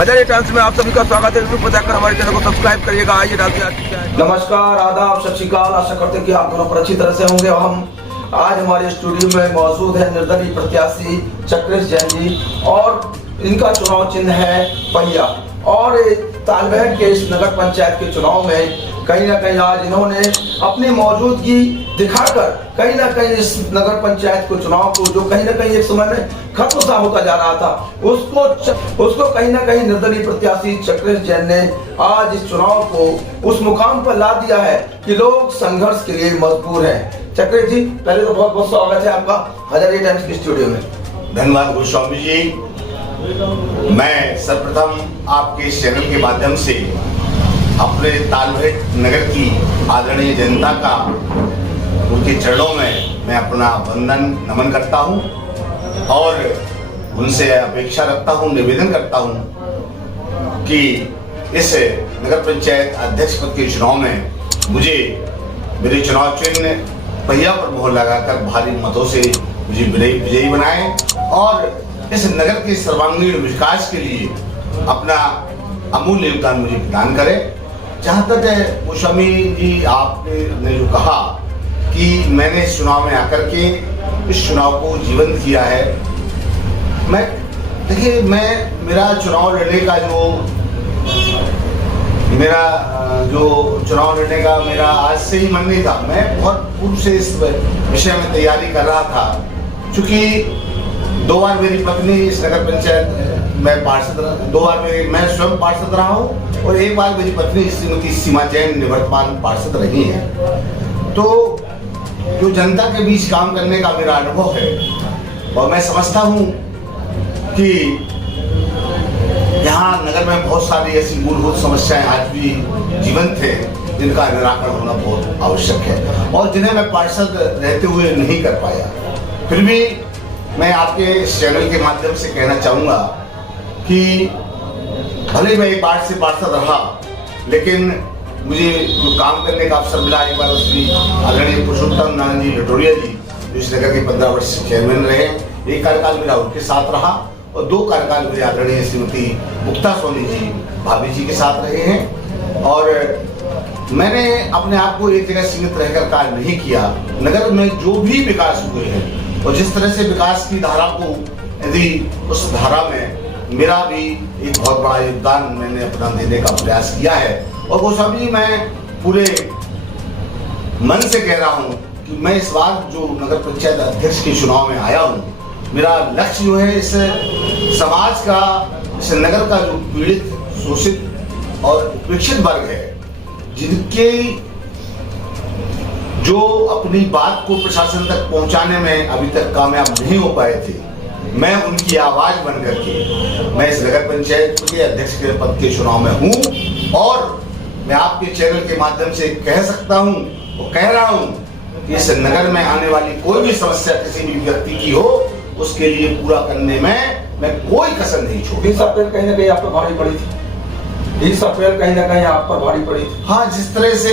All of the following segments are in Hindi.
हजारे टाइम्स में आप सभी का स्वागत है। यूट्यूब पर जाकर हमारे चैनल को सब्सक्राइब करिएगा। आइए डालते हैं। नमस्कार, आदाब, सत श्री अकाल। आशा करते हैं कि आप दोनों पर अच्छी तरह से होंगे। हम आज हमारे स्टूडियो में मौजूद है निर्दलीय प्रत्याशी चक्रेश जैन जी, और इनका चुनाव चिन्ह है पहिया। और तालबेहट के इस नगर पंचायत के चुनाव में कहीं ना कहीं आज इन्होंने अपनी मौजूदगी दिखाकर कहीं ना कहीं इस नगर पंचायत को चुनाव को, जो कहीं ना कहीं एक समय में खत्म सा होता जा रहा था, उसको कहीं ना कहीं निर्दलीय प्रत्याशी चक्रेश जैन ने आज इस चुनाव को उस मुकाम पर ला दिया है कि लोग संघर्ष के लिए मजबूर हैं। चक्रेश जी, पहले तो बहुत बहुत स्वागत है आपका हजारे टाइम्स के स्टूडियो में। धन्यवाद गोस्वामी जी। मैं सर्वप्रथम आपके इस चैनल के माध्यम से अपने तालबेहट नगर की आदरणीय जनता का उनके चरणों में मैं अपना वंदन नमन करता हूं और उनसे अपेक्षा रखता हूं, निवेदन करता हूं कि इस नगर पंचायत अध्यक्ष पद के चुनाव में मुझे मेरे चुनाव चिन्ह पहिया पर मोहर लगाकर भारी मतों से मुझे विजयी बनाए और इस नगर के सर्वांगीण विकास के लिए अपना अमूल्य योगदान मुझे प्रदान करे। जहाँ तक है गोस्वामी जी, आपने जो कहा कि मैंने इस चुनाव में आकर के इस चुनाव को जीवंत किया है, देखिए मेरा चुनाव लड़ने का मेरा आज से ही मन नहीं था। मैं बहुत पूर्व से इस विषय में तैयारी कर रहा था, क्योंकि 2 बार मेरी पत्नी इस नगर पंचायत में पार्षद रहा, 2 बार मैं स्वयं पार्षद रहा हूँ और 1 बार मेरी पत्नी श्रीमती सीमा जैन निवर्तमान पार्षद रही है। तो जो जनता के बीच काम करने का मेरा अनुभव है, और मैं समझता हूँ कि यहाँ नगर में बहुत सारी ऐसी मूलभूत समस्याएं आज भी जीवंत हैं, जिनका निराकरण होना बहुत आवश्यक है और जिन्हें मैं पार्षद रहते हुए नहीं कर पाया। फिर भी मैं आपके इस चैनल के माध्यम से कहना चाहूँगा कि भले मैं 1 बार से पार्षद रहा, लेकिन मुझे जो काम करने का अवसर मिला, एक बार श्री आदरणीय पुरुषोत्तम नारायण जी लटोरिया जी, जो इस नगर के 15 वर्ष चेयरमैन रहे, 1 कार्यकाल मेरा उनके साथ रहा और 2 कार्यकाल मेरे आदरणीय श्रीमती मुक्ता सोनी जी भाभी जी के साथ रहे हैं। और मैंने अपने आप को एक जगह सीमित रहकर कार्य नहीं किया। नगर में जो भी विकास हुए हैं और जिस तरह से विकास की धारा को, यदि उस धारा में मेरा भी एक बहुत बड़ा योगदान मैंने अपना देने का प्रयास किया है। और गोस्वामी जी, मैं पूरे मन से कह रहा हूँ कि मैं इस बार जो नगर पंचायत अध्यक्ष के चुनाव में आया हूँ, मेरा लक्ष्य जो है इस समाज का, इस नगर का जो पीड़ित, शोषित और उपेक्षित वर्ग है, जिनके जो अपनी बात को प्रशासन तक पहुंचाने में अभी तक कामयाब नहीं हो पाए थे, मैं उनकी आवाज बन करके मैं इस नगर पंचायत के अध्यक्ष के पद के चुनाव में हूं। और मैं आपके चैनल के माध्यम से कह सकता हूं और कह रहा हूं कि इस नगर में आने वाली कोई भी समस्या किसी भी व्यक्ति की हो, उसके लिए पूरा करने में मैं कोई कसर नहीं छोड़ूंगा। 20 अप्रैल कहीं ना कहीं आप पर भारी पड़ी थी। 20 अप्रैल कहीं ना कहीं आप पर भारी पड़ी थी। हाँ, जिस तरह से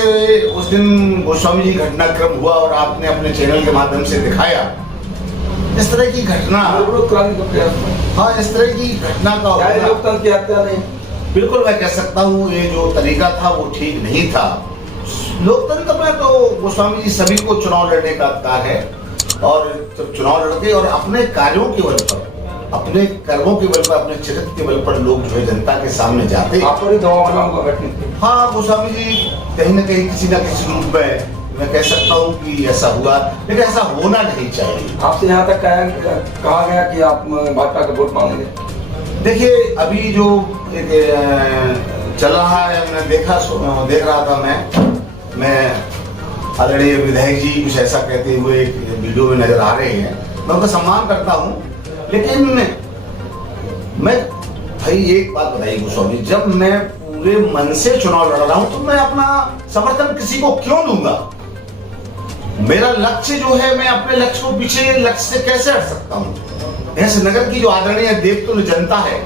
उस दिन गोस्वामी जी घटनाक्रम हुआ और आपने अपने चैनल के माध्यम से दिखाया, इस तरह की घटना, हाँ, इस तरह की घटना का लोकतंत्र की हत्या नहीं, बिल्कुल मैं कह सकता हूँ ये जो तरीका था वो ठीक नहीं था। लोकतंत्र में तो गोस्वामी जी सभी को चुनाव लड़ने का अधिकार है, और जब चुनाव लड़ते और अपने कार्यों के बल पर, अपने कर्मों के बल पर, अपने चरित्र के बल पर लोग जो है जनता के सामने जाते। हाँ गोस्वामी जी, कहीं ना कहीं किसी न किसी रूप में मैं कह सकता हूँ कि ऐसा हुआ, लेकिन ऐसा होना नहीं चाहिए। आपसे यहाँ तक कहा गया कि आप भाजपा का वोट मांगेंगे। देखिए, अभी जो चल रहा है, मैं देख रहा था, मैं आदरणीय विधायक जी कुछ ऐसा कहते हुए एक वीडियो में नजर आ रहे हैं। मैं उनका सम्मान करता हूँ, लेकिन मैं भाई एक बात बताइए गोस्वामी, जब मैं पूरे मन से चुनाव लड़ रहा हूँ तो मैं अपना समर्थन किसी को क्यों दूंगा? मेरा लक्ष्य जो है, मैं अपने लक्ष्य को पीछे लक्ष्य से कैसे हट सकता हूँ? इस नगर की जो आदरणीय देवतुल्य जनता है,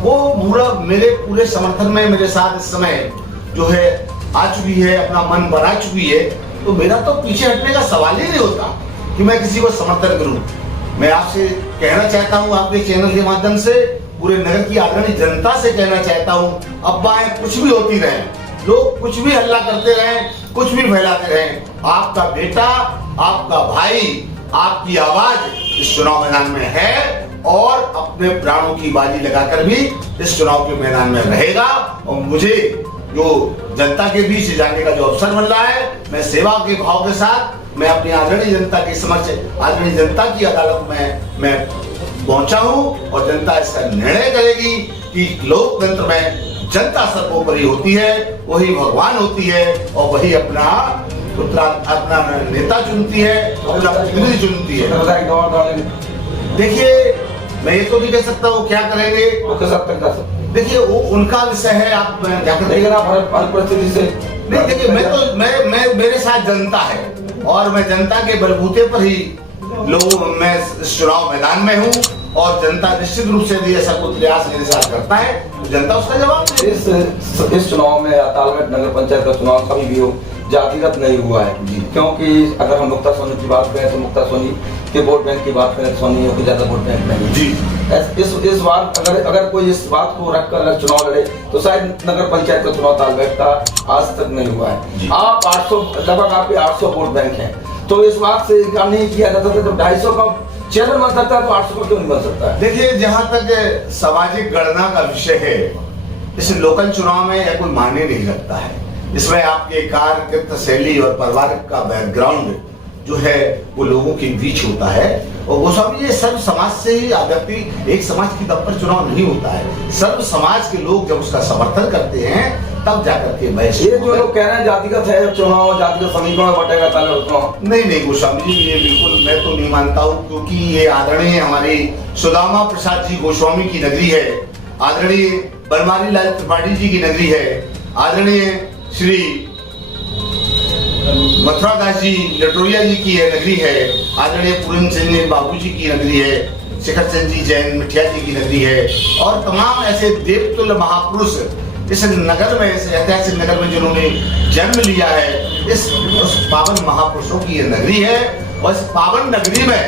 वो मेरे पूरे समर्थन में मेरे साथ इस समय जो है आ चुकी है, अपना मन बना चुकी है। तो मेरा तो पीछे हटने का सवाल ही नहीं होता कि मैं किसी को समर्थन करूं। मैं आपसे कहना चाहता हूं आपके चैनल के माध्यम से पूरे नगर की आदरणीय जनता से कहना चाहता हूँ, अफवाहें कुछ भी होती रहे, लोग कुछ भी हल्ला करते रहे, कुछ भी फैलाते रहे, आपका बेटा, आपका भाई, आपकी आवाज इस चुनाव मैदान में है और अपने प्राणों की बाजी लगाकर भी इस चुनाव के मैदान में रहेगा। और मुझे जो जनता के बीच जाने का जो अवसर मिल रहा है, मैं सेवा के भाव के साथ मैं अपनी आदरणीय जनता के समक्ष, आदरणीय जनता की अदालत में मैं पहुंचा हूं और जनता इसका निर्णय करेगी कि लोकतंत्र में जनता सर्वोपरि होती है, वही भगवान होती है और वही अपना नेता चुनती है, अपना प्रतिनिधि चुनती है। देखिए, मैं ये तो नहीं कह सकता वो क्या करेंगे, देखिए वो उनका विषय है। आप जाकर परिस्थिति से नहीं, देखिए मैं मेरे साथ जनता है और मैं जनता के बलबूते पर ही मैं इस चुनाव मैदान में हूँ और जनता निश्चित रूप से भी ऐसा कुछ प्रयास मेरे साथ करता है तो जनता उसका जवाब देगी। इस चुनाव में तालमेट नगर पंचायत का चुनाव कभी भी हो जातिगत नहीं हुआ है, क्योंकि अगर हम मुक्ता सोनी की बात करें तो मुक्ता सोनी के वोट बैंक की बात करें, सोनियों की ज्यादा वोट बैंक नहीं जी। इस बार अगर कोई इस बात को रखकर अगर चुनाव लड़े तो शायद नगर पंचायत का चुनाव तालमेट का आज तक नहीं हुआ है। आप 800 लगभग आपके 800 वोट बैंक हैं, तो इस बात से इनकार नहीं किया जाता था तो 250 का चैनल बन सकता है तो 800 का क्यों नहीं बन सकता है? देखिए, जहाँ तक सामाजिक गणना का विषय है, इस लोकल चुनाव में यह कोई मायने नहीं रखता है। इसमें आपके कार्यकृत शैली और पारिवारिक का बैकग्राउंड जो है वो लोगों के बीच होता है और गोस्वामी ये सर्व समाज से ही व्यक्ति एक समाज की दम पर चुनाव नहीं होता है। सर्व समाज के लोग जब उसका समर्थन करते हैं तब जाकर के ये जो लोग कह रहे हैं जातिगत है चुनाव, जातिगत समीकरण में बटेगा चुनाव, नहीं गोस्वामी जी, ये बिल्कुल मैं तो नहीं मानता हूँ, क्योंकि ये आदरणीय हमारी सुदामा प्रसाद जी गोस्वामी की नगरी है, आदरणीय बनवारी लाल त्रिपाठी जी की नगरी है, आदरणीय श्री मथुरा दास जी लटोरिया जी की नगरी है, आदरणीय पूरन चंद बाबू जी की नगरी है, शिखर चंद जी जैन मिठिया जी की नगरी है और तमाम ऐसे देवतुल्य महापुरुष इस नगर में, इस ऐतिहासिक नगर में जिन्होंने जन्म लिया है, इस पावन महापुरुषों की यह नगरी है। और इस पावन नगरी में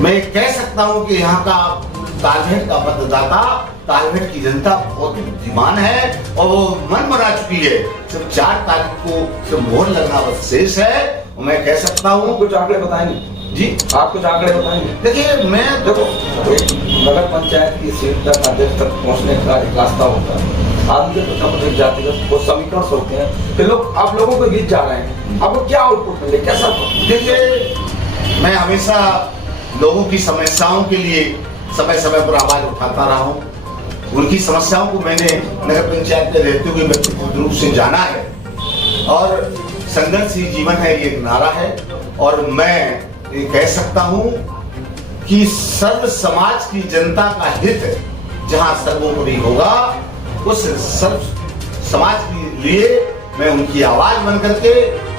मैं कह सकता हूं कि यहाँ का तालमेट का मतदाता, तालमेट की जनता बहुत बुद्धिमान है और वो मन बना चुकी है। सिर्फ 4 तारीख को सिर्फ मोहर लगना बस शेष है। मैं कह सकता हूँ, कुछ आंकड़े बताएंगे जी, आप कुछ आंकड़े बताएंगे? देखिए, मैं देखो नगर पंचायत की सीट तक अध्यक्ष तक पहुंचने का एक रास्ता होता है, आदमी के जातिगत वो समीकरण होते हैं कि लोग आप लोगों के बीच जा रहे हैं, आपको क्या आउटपुट मिले, कैसा? देखिए, मैं हमेशा लोगों की समस्याओं के लिए समय समय पर आवाज उठाता रहा हूँ। उनकी समस्याओं को मैंने नगर पंचायत में रहते हुए व्यक्तिगत रूप से जाना है और संघर्ष ही जीवन है, ये एक नारा है। और मैं ये कह सकता हूँ कि सर्व समाज की जनता का हित जहाँ सर्वोपरि होगा, उस सर्व समाज के लिए मैं उनकी आवाज बन करके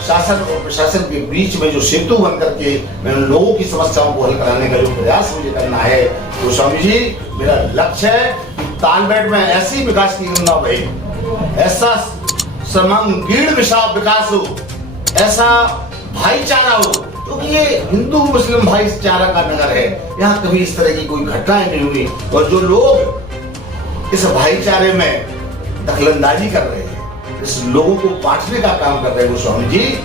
शासन और प्रशासन के बीच में जो सेतु बन करके मैं उन लोगों की समस्याओं को हल कराने का जो प्रयास मुझे करना है, तो स्वामी जी मेरा लक्ष्य है कि तालमेट में ऐसी विकास की योजना भई, ऐसा समग्र विकास हो, ऐसा भाईचारा हो, क्योंकि ये हिंदू मुस्लिम भाईचारा का नगर है। यहाँ कभी इस तरह की कोई घटनाएं नहीं हुई और जो लोग इस भाईचारे में दखलंदाजी कर रहे हैं, इस लोगों को बांटने का काम कर रहे हैं गोस्वामी जी,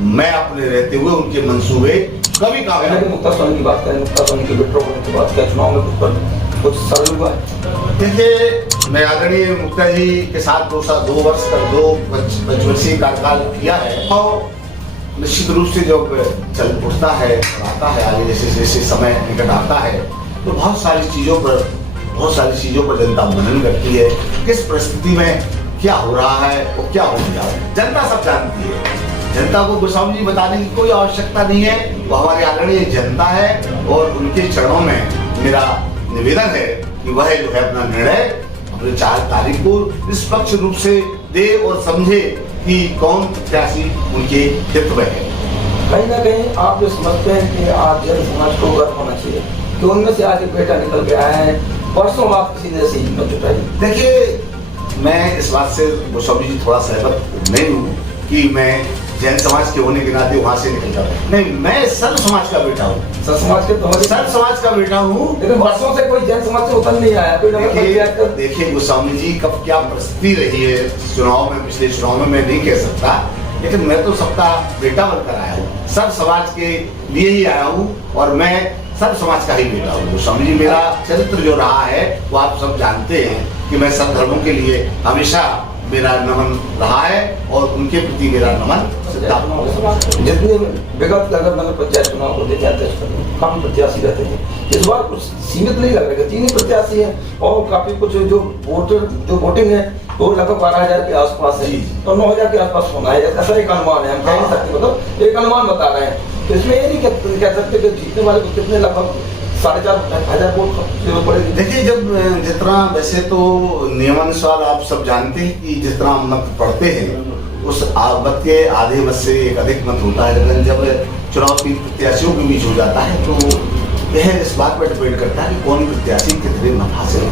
मैं अपने रहते हुए उनके मंसूबे कभी काम मुक्ता सोनी की बात करें, मुक्ता सोनी के विड्रॉ होने के बाद क्या चुनाव में कुछ सरल हुआ है? देखिए, मैं आदरणीय मुक्ता जी के साथ 2 वर्ष तक 2 पंचवर्षीय कार्यकाल किया है और निश्चित रूप से जब चल उठता है और आता है आगे, जैसे जैसे समय निकट आता है तो बहुत सारी चीज़ों पर जनता मनन करती है, किस परिस्थिति में क्या हो रहा है और क्या हो गया है, जनता सब जानती है। जनता को गोस्वामी जी बताने की कोई आवश्यकता नहीं है, वो हमारी आदरणीय जनता है और उनके चरणों में मेरा निवेदन है कि वह जो है अपना निर्णय अपने 4 तारीख को निष्पक्ष रूप से दे और समझे कि कौन प्रत्याशी उनके हित में है। कहीं ना कहीं आप जो समझते हैं कि आज जन समाज को गर्व होना चाहिए कि उनमें से आज एक बेटा निकल के आया है, वर्षों बाद किसी ने ऐसी हिम्मत जुटाई। देखिए, मैं इस बात से गोस्वामी जी थोड़ा सहमत नहीं हूँ कि मैं जैन समाज के होने के नाते वहां से निकल जाऊँ। नहीं, मैं सर्व समाज का बेटा हूँ। सर समाज के तो सर्व समाज का बेटा हूँ। लेकिन वर्षों से कोई जैन समाज से उतर नहीं आया कोई नगर पंचायत। देखिए गोस्वामी जी कब क्या परिस्थिति रही है चुनाव में, पिछले चुनाव में मैं नहीं कह सकता, लेकिन मैं तो सबका बेटा बनकर आया हूँ, सब समाज के लिए ही आया हूँ और मैं सब समाज का ही बेटा हूँ। गोस्वामी जी मेरा चरित्र जो रहा है वो आप सब जानते हैं कि मैं सब धर्मों के लिए हमेशा मेरा नमन रहा है और उनके प्रति मेरा नमन। जितने विगत अगर नगर पंचायत चुनाव को देखा जाए काफी प्रत्याशी रहते थे, इस बार कुछ सीमित नहीं लग रहा है, 3 ही प्रत्याशी हैं और काफी कुछ जो वोटिंग है वो लगभग 12,000 के आसपास है तो 9,000 के आसपास होना है, ऐसा एक अनुमान है, हम कह नहीं सकते, मतलब एक अनुमान बता रहे हैं। तो इसमें ये नहीं कह सकते कि जीतने वाले को कितने लगभग 4,500 वोट पड़ेगी। देखिए जब जितना वैसे तो नियमानुसार आप सब जानते हैं कि जितना मत पड़ते हैं उस मत के आधे मत से एक अधिक मत होता है, लेकिन जब चुनाव 3 प्रत्याशियों के बीच हो जाता है तो यह इस बात पर डिपेंड करता है कि कौन प्रत्याशी कितने मत हासिल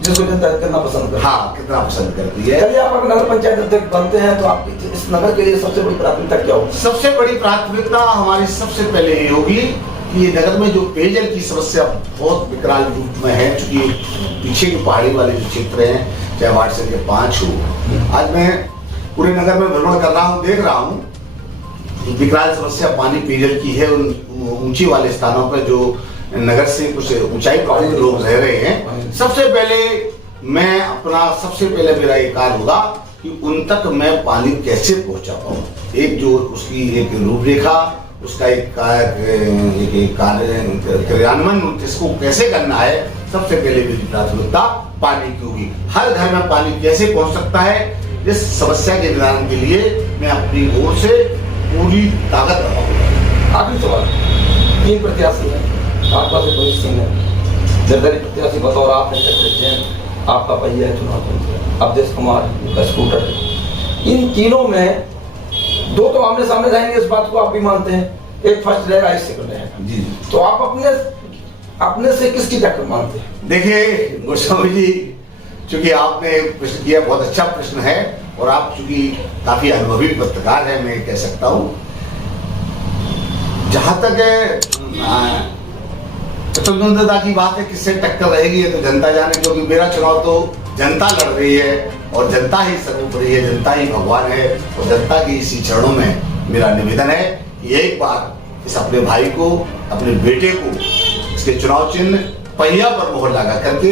जिसको जनता कितना पसंद करती है। हाँ कितना पसंद करती है। चलिए आप अगर नगर पंचायत अध्यक्ष बनते हैं तो आपकी इस नगर के लिए सबसे बड़ी प्राथमिकता क्या होगी? सबसे बड़ी प्राथमिकता हमारी सबसे पहले ये होगी कि ये नगर में जो पेयजल की समस्या बहुत विकराल रूप में है, चूंकि पीछे की पहाड़ी वाले जो क्षेत्र हैं चाहे वार्ड संख्या 5 हो, आज मैं पूरे नगर में भ्रमण कर रहा हूँ, देख रहा हूँ विकराल समस्या पानी पेयजल की है। उन ऊंची वाले स्थानों पर जो नगर से कुछ ऊंचाई पर लोग रह रहे हैं, सबसे पहले मेरा ये कार्य होगा कि उन तक मैं पानी कैसे पहुंचा पाऊँ। एक जो उसकी एक रूपरेखा, उसका एक क्रियान्वयन जिसको कैसे करना है, सबसे पहले मेरी प्राथमिकता पानी की होगी। हर घर में पानी कैसे पहुंच सकता है, इस समस्या के निदान के लिए मैं अपनी ओर से पूरी ताकत लगाऊंगा। आखिरी सवाल, 3 प्रत्याशी हैं, आपका से कोई सिंह है, निर्दलीय प्रत्याशी बतौर आप है चक्र जैन, आपका पहिया है चुनाव, अवधेश कुमार का स्कूटर है। इन तीनों में 2 तो आमने सामने रहेंगे, इस बात को आप भी मानते हैं, एक फर्स्ट रहेगा, एक सेकंड रहेगा जी। तो आप अपने से किसकी टक्कर मानते हैं? देखिए गोस्वामी जी, चूंकि आपने प्रश्न किया, बहुत अच्छा प्रश्न है और आप चूंकि काफी अनुभवी पत्रकार है, मैं कह सकता हूँ जहां तक स्वतंत्रता की बात है किससे टक्कर रहेगी ये तो जनता जाने, क्योंकि मेरा चुनाव तो जनता लड़ रही है और जनता ही सर्वोपरि है, जनता ही भगवान है और जनता के इसी चरणों में मेरा निवेदन है कि एक बार इस अपने भाई को, अपने बेटे को इसके चुनाव चिन्ह पहिया पर मोहर लगा करके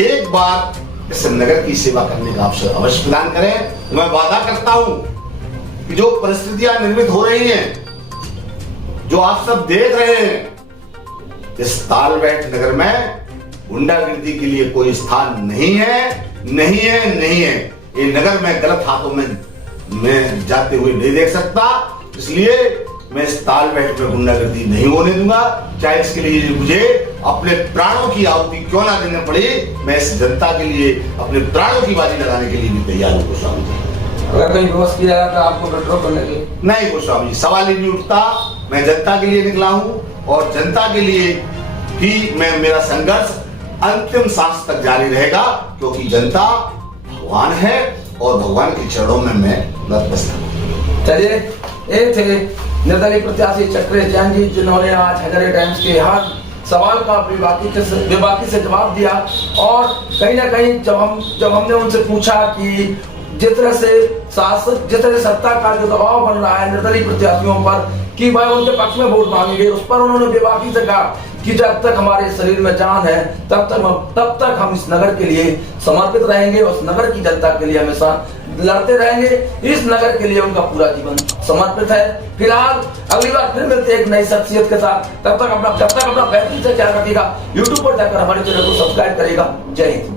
एक बार इस नगर की सेवा करने का अवसर अवश्य प्रदान करें। मैं वादा करता हूं कि जो परिस्थितियां निर्मित हो रही हैं, जो आप सब देख रहे हैं, इस तालबेट नगर में गुंडागिर्दी के लिए कोई स्थान नहीं है। ये नगर में गलत हाथों में मैं जाते हुए नहीं देख सकता, इसलिए मैं इस तालबेट में गुंडागिर्दी नहीं होने दूंगा, चाहे इसके लिए मुझे अपने प्राणों की आहुति क्यों ना देने पड़े। मैं इस जनता के लिए अपने प्राणों की बाजी लगाने के लिए भी तैयार हूँ गोस्वामी जी। अगर कहीं विवश किया जाता आपको विड्रॉ करने के लिए? नहीं गोस्वामी जी, सवाल ही नहीं उठता। मैं जनता के लिए निकला हूँ और जनता के लिए ही मेरा संघर्ष अंतिम सांस तक जारी रहेगा, क्योंकि जनता भगवान है और भगवान के चरणों में मैं नतमस्तक हूं। चलिए, ये थे निर्दलीय प्रत्याशी चक्र जैन जी, जिन्होंने आज हजारे टाइम्स के हर सवाल का बेबाकी से जवाब दिया। और कहीं ना कहीं जब हमने उनसे पूछा कि जिस तरह से सत्ता का जो दबाव बन रहा है निर्दलीय प्रत्याशियों पर कि वह उनके पक्ष में वोट मांगेंगे, उस पर उन्होंने बेबाकी से कहा कि जब तक हमारे शरीर में जान है तब तक हम इस नगर के लिए समर्पित रहेंगे और इस नगर की जनता के लिए हमेशा लड़ते रहेंगे। इस नगर के लिए उनका पूरा जीवन समर्पित है। फिलहाल अगली बार फिर मिलते हैं एक नई शख्सियत के साथ। जब तक अपना बेहतरीन से ख्याल रखिएगा। यूट्यूब पर जाकर हमारे चैनल को सब्सक्राइब करिएगा। जय हिंद।